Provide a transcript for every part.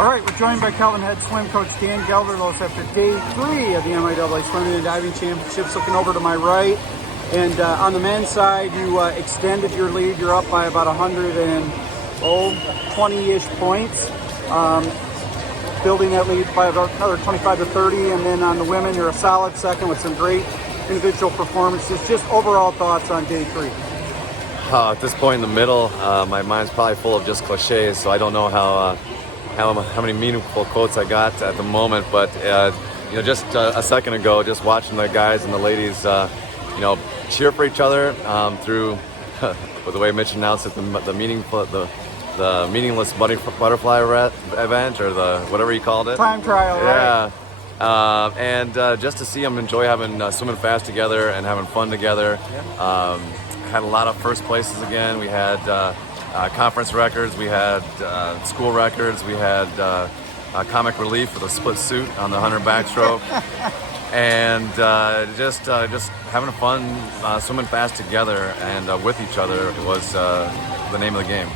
All right, we're joined by Kelvin head swim coach Dan Gelderloos after day 3 of the MIAA Swim and Diving Championships. Looking over to my right, and on the men's side, you extended your lead. You're up by about 120-ish points, building that lead by about another 25 to 30. And then on the women, you're a solid second with some great individual performances. Just overall thoughts on day 3. At this point in the middle, my mind's probably full of just cliches, so I don't know how many meaningful quotes I got at the moment. But just a second ago, just watching the guys and the ladies, cheer for each other through the way Mitch announced it, the meaningless butterfly event, or the whatever he called it. Time trial, right? Yeah. And just to see them enjoy having swimming fast together and having fun together. Yeah. Had a lot of first places again. We had conference records, we had school records, we had comic relief for the split suit on the 100 backstroke, and just having fun swimming fast together and with each other was the name of the game.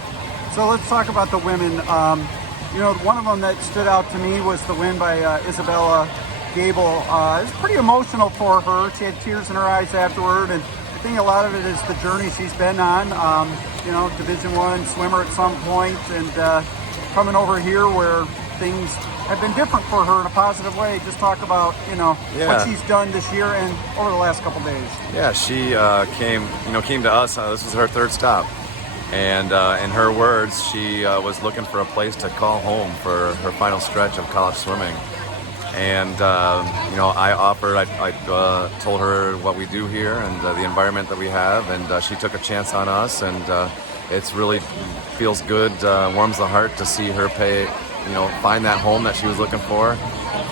So let's talk about the women. One of them that stood out to me was the win by Isabella Gable. It was pretty emotional for her. She had tears in her eyes afterward, and I think a lot of it is the journey she's been on. Division I swimmer at some point, and coming over here where things have been different for her in a positive way. Just talk about what she's done this year and over the last couple days. Yeah, she came to us. This was her third stop, and in her words, she was looking for a place to call home for her final stretch of college swimming. And I offered. I told her what we do here and the environment that we have, and she took a chance on us. And it's really feels good, warms the heart to see her find that home that she was looking for,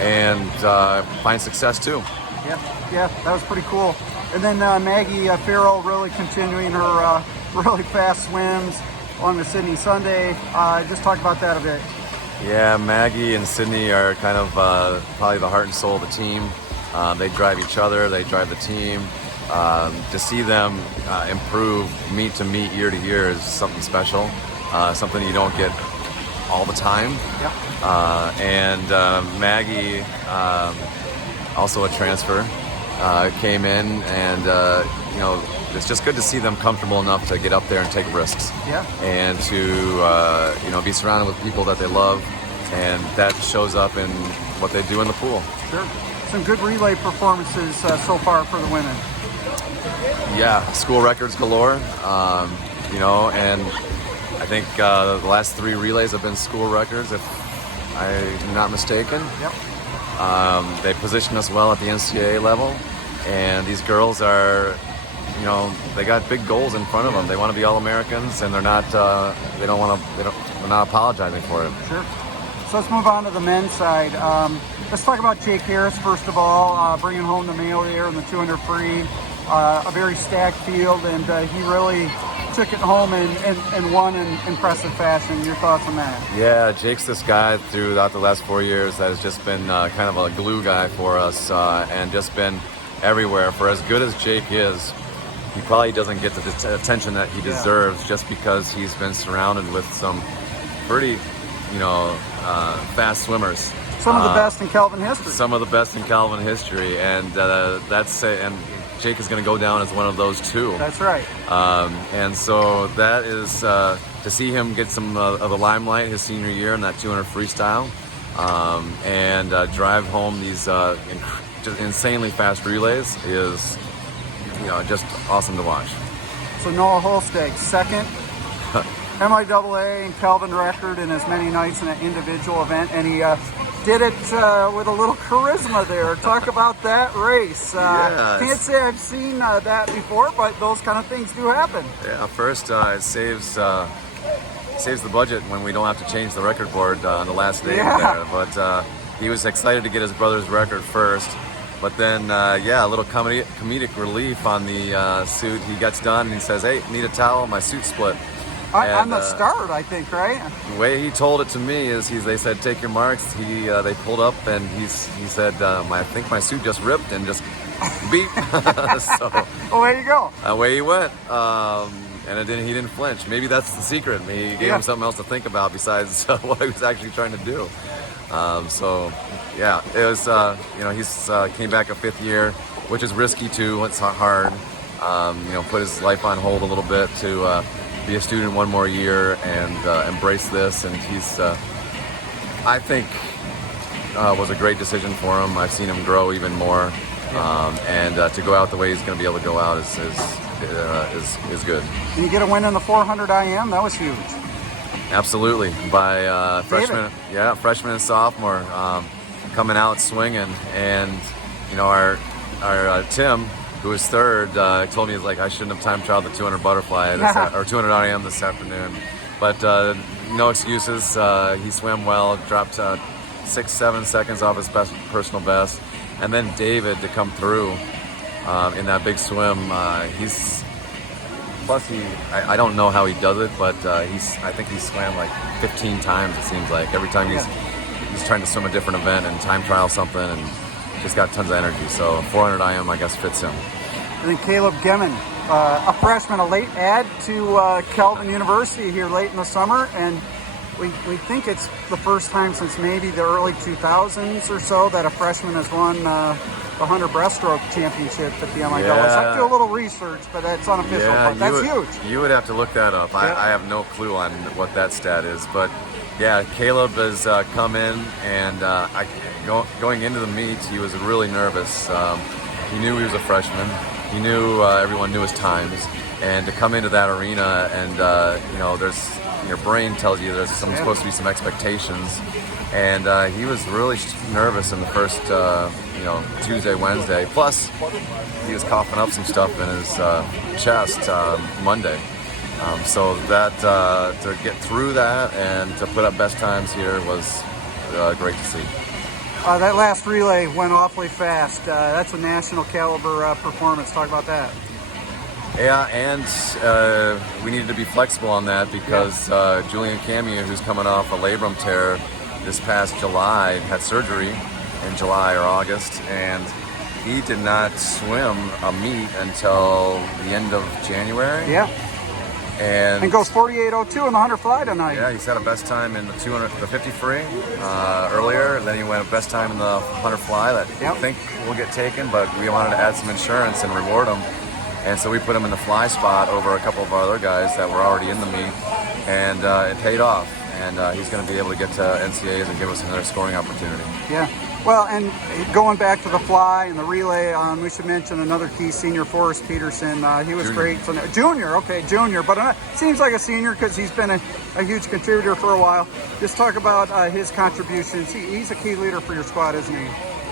and find success too. Yeah, that was pretty cool. And then Maggie Farrell really continuing her really fast swims on the Sydney Sunday. Just talk about that a bit. Yeah, Maggie and Sydney are kind of probably the heart and soul of the team. They drive each other, they drive the team. To see them improve meet to meet, year to year is something special, something you don't get all the time. Yeah. And Maggie, also a transfer, came in, and it's just good to see them comfortable enough to get up there and take risks. Yeah. And to be surrounded with people that they love, and that shows up in what they do in the pool. Sure. Some good relay performances so far for the women. Yeah, school records galore. And I think the last 3 relays have been school records, if I'm not mistaken. Yep. They position us well at the NCAA level, and these girls are, they got big goals in front of them. They want to be All-Americans, and they're not apologizing for it. Sure. So let's move on to the men's side. Let's talk about Jake Harris first of all, bringing home the mail there in the 200 free. A very stacked field, and he really took it home and won in impressive fashion. Your thoughts on that? Yeah, Jake's this guy throughout the last 4 years that has just been kind of a glue guy for us, and just been everywhere. For as good as Jake is, he probably doesn't get the attention that he deserves, just because he's been surrounded with some pretty, fast swimmers. Some of the best in Calvin history. Some of the best in Calvin history, and that's it. And Jake is going to go down as one of those too. That's right. And so that is to see him get some of the limelight his senior year in that 200 freestyle, and drive home these just insanely fast relays is, just awesome to watch. So Noah Holsteg, second MIAA and Kelvin record in as many nights in an individual event, and he did it with a little charisma there. Talk about that race. Can't say I've seen that before, but those kind of things do happen. Yeah, first it saves the budget when we don't have to change the record board on the last day there. But he was excited to get his brother's record first. But then, a little comedic relief on the suit. He gets done and he says, "Hey, need a towel? My suit split." On the start, I think, right? The way he told it to me is they said, "Take your marks." They pulled up, and he said, "I think my suit just ripped and just beep." So away you go. Away he went. and he didn't flinch. Maybe that's the secret. Maybe he gave him something else to think about besides what he was actually trying to do. So yeah, it was. He's came back a 5th year, which is risky too. It's hard. Put his life on hold a little bit to be a student one more year and embrace this. And he's, I think, was a great decision for him. I've seen him grow even more, and to go out the way he's going to be able to go out is good. Can you get a win in the 400 IM? That was huge. Absolutely, by freshman and sophomore coming out swinging, and our Tim, who was third, told me, he's like, I shouldn't have time trialed the 200 butterfly or 200 IM this afternoon, but no excuses. He swam well, dropped 6-7 seconds off his best personal best, and then David to come through in that big swim. I don't know how he does it, but I think he swam like 15 times, it seems like. Every time he's trying to swim a different event and time trial something, and just got tons of energy. So 400 IM, I guess, fits him. And then Caleb Gemmen, a freshman, a late add to Kelvin University here late in the summer, and we think it's the first time since maybe the early 2000s or so that a freshman has won the 100 breaststroke championship at the MIAA. So I have to do a little research, but that's unofficial. But that's huge. You would have to look that up. I have no clue on what that stat is, but yeah, Caleb has come in, and going into the meet, he was really nervous. He knew he was a freshman. He knew everyone knew his times, and to come into that arena and there's your brain tells you there's supposed to be some expectations, and he was really nervous in the first Tuesday, Wednesday. Plus, he was coughing up some stuff in his chest Monday. So that to get through that and to put up best times here was great to see. That last relay went awfully fast. That's a national caliber performance. Talk about that. Yeah, and we needed to be flexible on that because Julian Camia, who's coming off a labrum tear this past July, had surgery in July or August, and he did not swim a meet until the end of January. Yeah. And goes 48.02 in the 100 fly tonight. Yeah, he set a best time in the 50 free earlier, and then he went a best time in the 100 fly that I think will get taken, but we wanted to add some insurance and reward him. And so we put him in the fly spot over a couple of our other guys that were already in the meet, and it paid off. And he's going to be able to get to NCAAs and give us another scoring opportunity. Yeah. Well, and going back to the fly and the relay, we should mention another key senior, Forrest Peterson. He was great. Junior, but it seems like a senior because he's been a huge contributor for a while. Just talk about his contributions. He's a key leader for your squad, isn't he?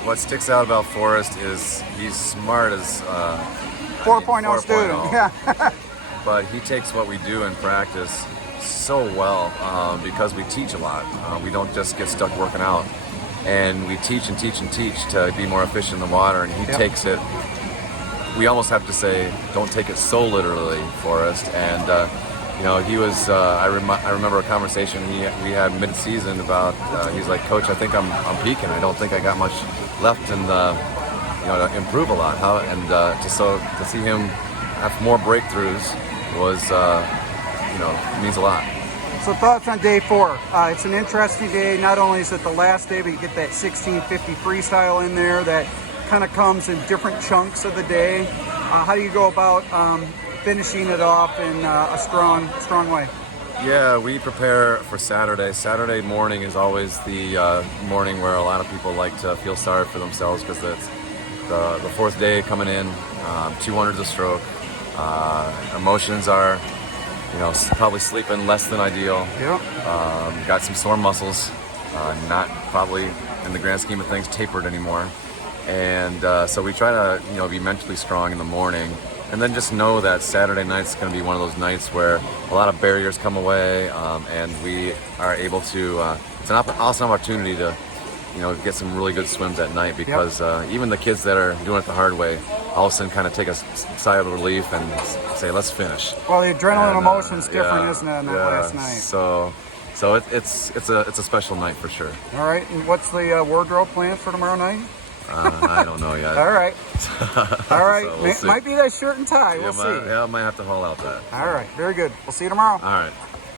What sticks out about Forrest is he's smart as 4.0 student. Yeah. But he takes what we do in practice so well because we teach a lot. We don't just get stuck working out. And we teach and teach and teach to be more efficient in the water, and he takes it. We almost have to say, don't take it so literally, Forrest. And he was. I remember a conversation we had mid-season about. He's like, Coach, I think I'm peaking. I don't think I got much left in the, to improve a lot. To see him have more breakthroughs was, means a lot. So thoughts on day 4. It's an interesting day. Not only is it the last day, but you get that 1650 freestyle in there that kind of comes in different chunks of the day. How do you go about finishing it off in a strong way? Yeah, we prepare for Saturday. Saturday morning is always the morning where a lot of people like to feel sorry for themselves because it's the 4th day coming in, 200s a stroke. Emotions are probably sleeping less than ideal. Yeah. Got some sore muscles, not probably in the grand scheme of things tapered anymore. And so we try to, be mentally strong in the morning, and then just know that Saturday night's going to be one of those nights where a lot of barriers come away, and we are able to. It's an awesome opportunity to, get some really good swims at night because even the kids that are doing it the hard way, all of a sudden kind of take a sigh of relief and say, let's finish. Well, the adrenaline emotion's different, isn't it, on that last night? So it's a special night for sure. All right, and what's the wardrobe plan for tomorrow night? I don't know yet. All right. All right. So we'll see. Might be that shirt and tie. Yeah, We'll see. I might have to haul out that. All right. Very good. We'll see you tomorrow. All right.